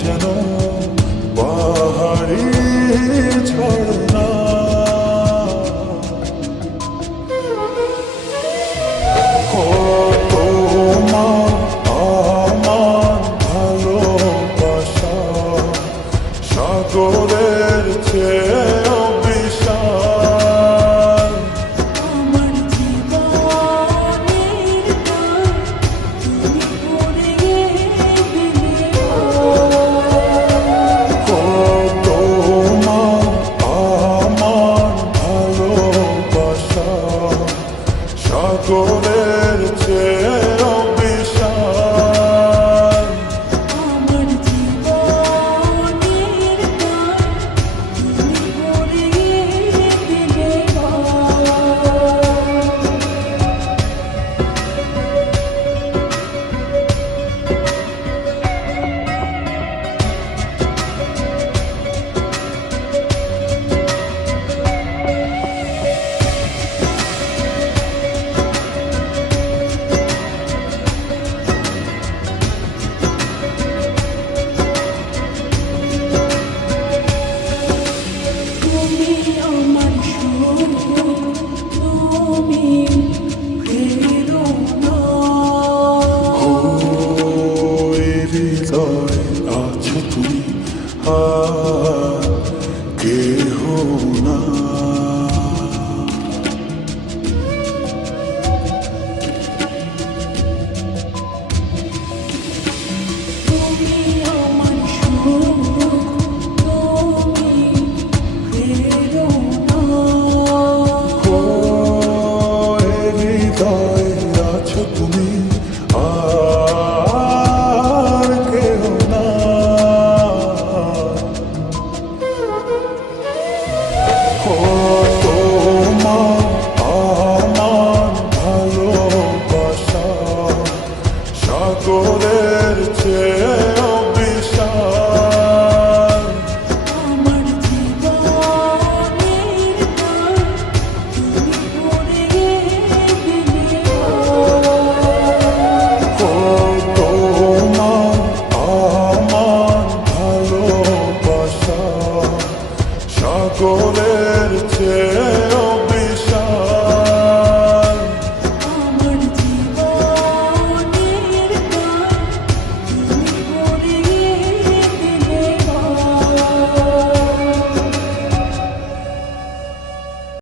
each other.